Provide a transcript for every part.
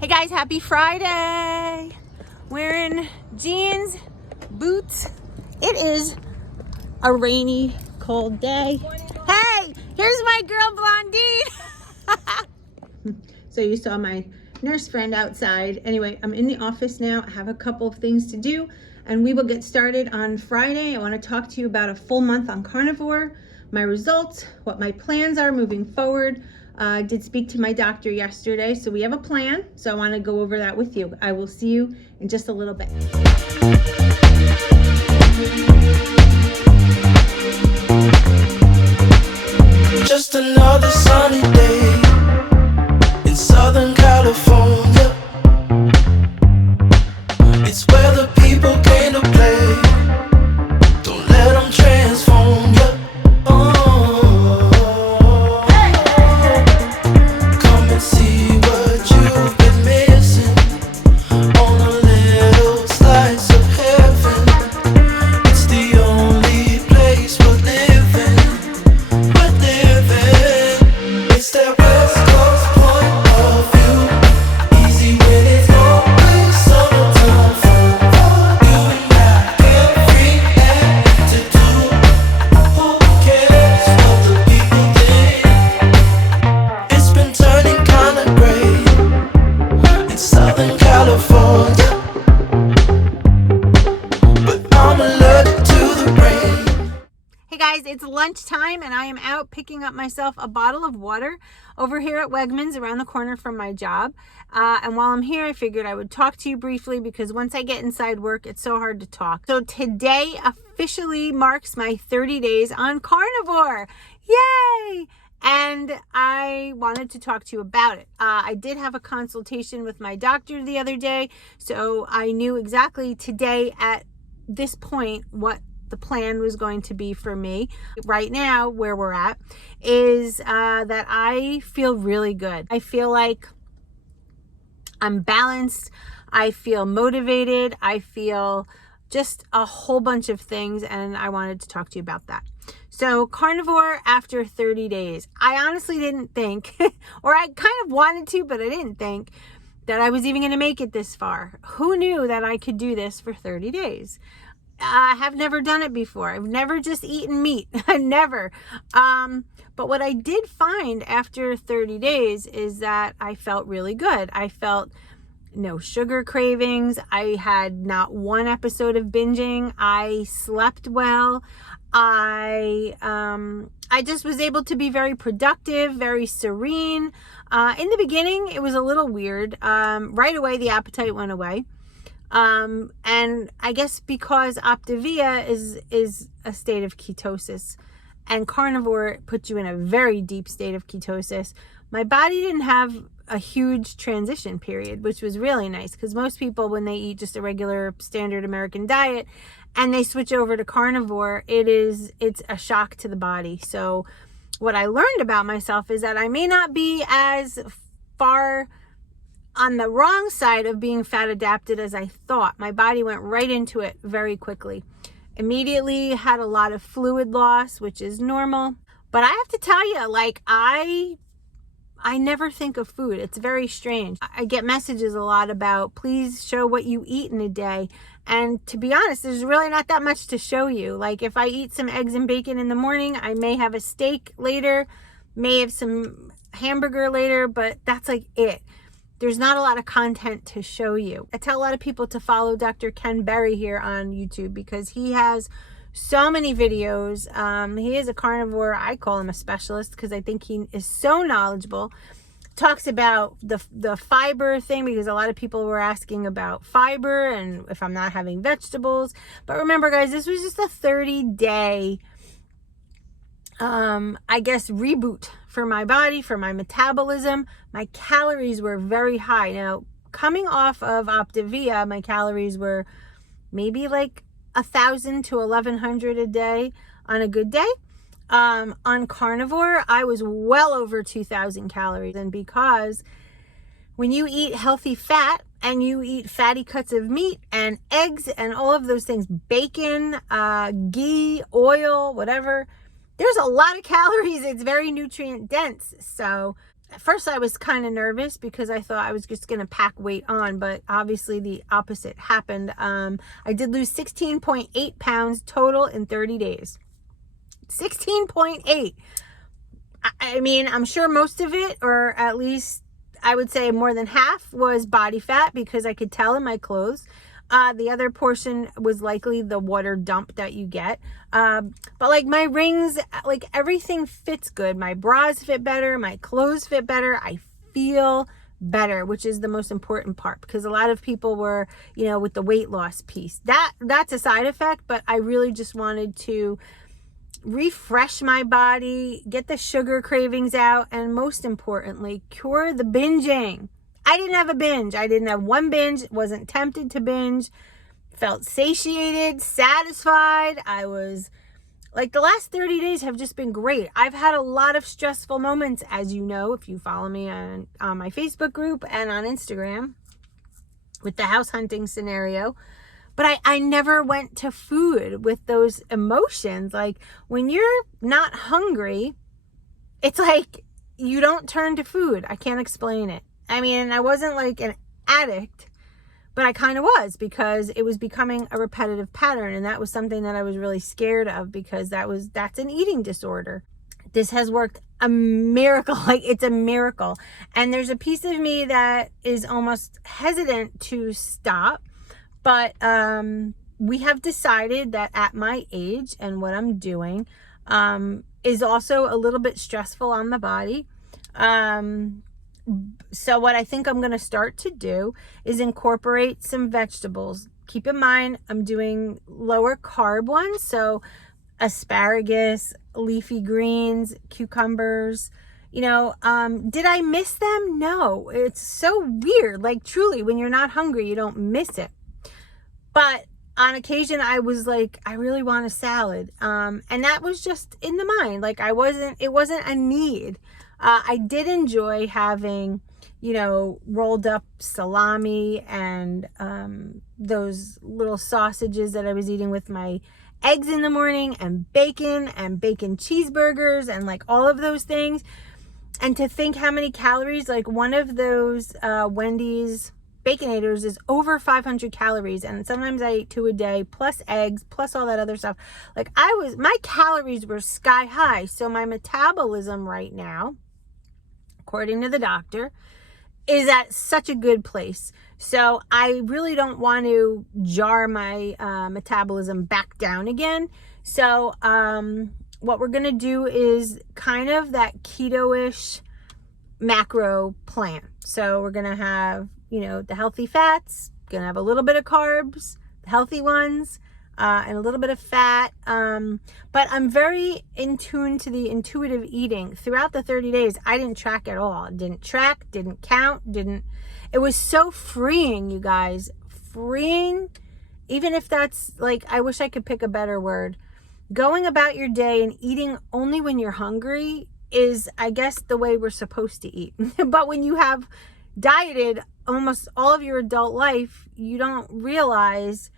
Hey guys, happy Friday. Wearing jeans, boots. It is a rainy, cold day. Hey, here's my girl Blondine. So you saw my nurse friend outside. Anyway, I'm in the office now. I have a couple of things to do and we will get started on Friday. I want to talk to you about a full month on Carnivore, my results, what my plans are moving forward. I did speak to my doctor yesterday, so we have a plan. So I want to go over that with you. I will see you in just a little bit. Just another sunny day in Southern California. It's where the people came to play. Don't let them transform you. Come and see what you've been missing on a little slice of heaven. It's the only place we're living. It's that West Coast point of view. Easy when it's always summertime fun. You and I get free attitude. Who cares what the people think? It's been turning kinda gray in Southern California, but I'm allergic to the rain. Hey guys, it's lunchtime and I am out picking up myself a bottle of water over here at Wegmans around the corner from my job. And while I'm here, I figured I would talk to you briefly because once I get inside work, it's so hard to talk. So today officially marks my 30 days on Carnivore. Yay! And I wanted to talk to you about it. I did have a consultation with my doctor the other day, so I knew exactly today at this point what the plan was going to be for me. Right now, where we're at is that I feel really good. I feel like I'm balanced. I feel motivated. I feel just a whole bunch of things, and I wanted to talk to you about that. So Carnivore after 30 days. I honestly didn't think, or I kind of wanted to, but I didn't think that I was even going to make it this far. Who knew that I could do this for 30 days? I have never done it before. I've never just eaten meat. Never. But what I did find after 30 days is that I felt really good. I felt no sugar cravings. I had not one episode of binging. I slept well. I just was able to be very productive, very serene. In the beginning, it was a little weird. Right away, the appetite went away. And I guess because Optavia is a state of ketosis and Carnivore puts you in a very deep state of ketosis, my body didn't have a huge transition period, which was really nice because most people, when they eat just a regular standard American diet and they switch over to Carnivore, it's a shock to the body. So what I learned about myself is that I may not be as far on the wrong side of being fat adapted as I thought. My body went right into it very quickly. Immediately had a lot of fluid loss, which is normal. But I have to tell you, like, I never think of food. It's very strange. I get messages a lot about, please show what you eat in a day. And to be honest, there's really not that much to show you. Like if I eat some eggs and bacon in the morning, I may have a steak later, may have some hamburger later, but that's like it. There's not a lot of content to show you. I tell a lot of people to follow Dr. Ken Berry here on YouTube because he has so many videos. He is a carnivore. I call him a specialist because I think he is so knowledgeable. Talks about the fiber thing because a lot of people were asking about fiber and if I'm not having vegetables. But remember, guys, this was just a 30-day I guess reboot for my body, for my metabolism. My calories were very high. Now, coming off of Optavia, my calories were maybe like 1,000 to 1,100 a day on a good day. On Carnivore, I was well over 2,000 calories. And because when you eat healthy fat and you eat fatty cuts of meat and eggs and all of those things, bacon, ghee, oil, whatever, there's a lot of calories. It's very nutrient dense. So At first I was kind of nervous because I thought I was just going to pack weight on, but obviously the opposite happened. I did lose 16.8 pounds total in 30 days. 16.8. I mean, I'm sure most of it, or at least I would say more than half, was body fat because I could tell in my clothes. The other portion was likely the water dump that you get. But like my rings, like everything fits good. My bras fit better. My clothes fit better. I feel better, which is the most important part, because a lot of people were, you know, with the weight loss piece. That's a side effect, but I really just wanted to refresh my body, get the sugar cravings out, and most importantly, cure the binging. I didn't have a binge. I didn't have one binge, wasn't tempted to binge, felt satiated, satisfied. I was like, the last 30 days have just been great. I've had a lot of stressful moments, as you know, if you follow me on my Facebook group and on Instagram with the house hunting scenario. But I never went to food with those emotions. Like when you're not hungry, it's like you don't turn to food. I can't explain it. I mean, I wasn't like an addict, but I kind of was, because it was becoming a repetitive pattern. And that was something that I was really scared of, because that's an eating disorder. This has worked a miracle. Like, it's a miracle. And there's a piece of me that is almost hesitant to stop. But we have decided that at my age and what I'm doing is also a little bit stressful on the body. So what I think I'm going to start to do is incorporate some vegetables. Keep in mind, I'm doing lower carb ones. So asparagus, leafy greens, cucumbers. You know, did I miss them? No. It's so weird. Like, truly, when you're not hungry, you don't miss it. But on occasion, I was like, I really want a salad. And that was just in the mind. Like, it wasn't a need. I did enjoy having, you know, rolled up salami and those little sausages that I was eating with my eggs in the morning, and bacon cheeseburgers and like all of those things. And to think how many calories, like one of those Wendy's Baconators is over 500 calories, and sometimes I ate 2 a day, plus eggs, plus all that other stuff. Like, my calories were sky high. So my metabolism right now, according to the doctor, is at such a good place. So I really don't want to jar my metabolism back down again. So what we're gonna do is kind of that keto-ish macro plan. So we're gonna have, you know, the healthy fats, gonna have a little bit of carbs, the healthy ones, and a little bit of fat. But I'm very in tune to the intuitive eating. Throughout the 30 days, I didn't track at all. Didn't track, didn't count, it was so freeing, you guys. Freeing, even if that's like, I wish I could pick a better word. Going about your day and eating only when you're hungry is, I guess, the way we're supposed to eat. But when you have dieted almost all of your adult life, you don't realize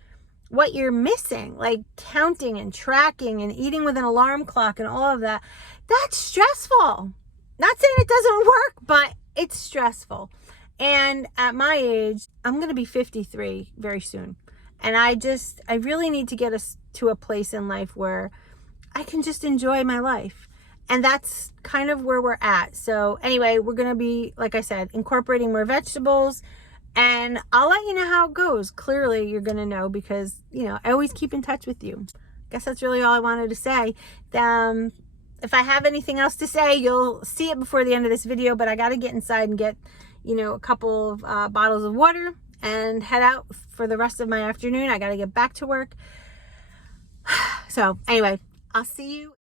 what you're missing, like counting and tracking and eating with an alarm clock and all of that. That's stressful. Not saying it doesn't work, but it's stressful. And at my age, I'm going to be 53 very soon. And I really need to get us to a place in life where I can just enjoy my life. And that's kind of where we're at. So anyway, we're going to be, like I said, incorporating more vegetables, and I'll let you know how it goes. Clearly, you're going to know, because, you know, I always keep in touch with you. I guess that's really all I wanted to say. If I have anything else to say, you'll see it before the end of this video, but I got to get inside and get, you know, a couple of bottles of water and head out for the rest of my afternoon. I got to get back to work. So anyway, I'll see you.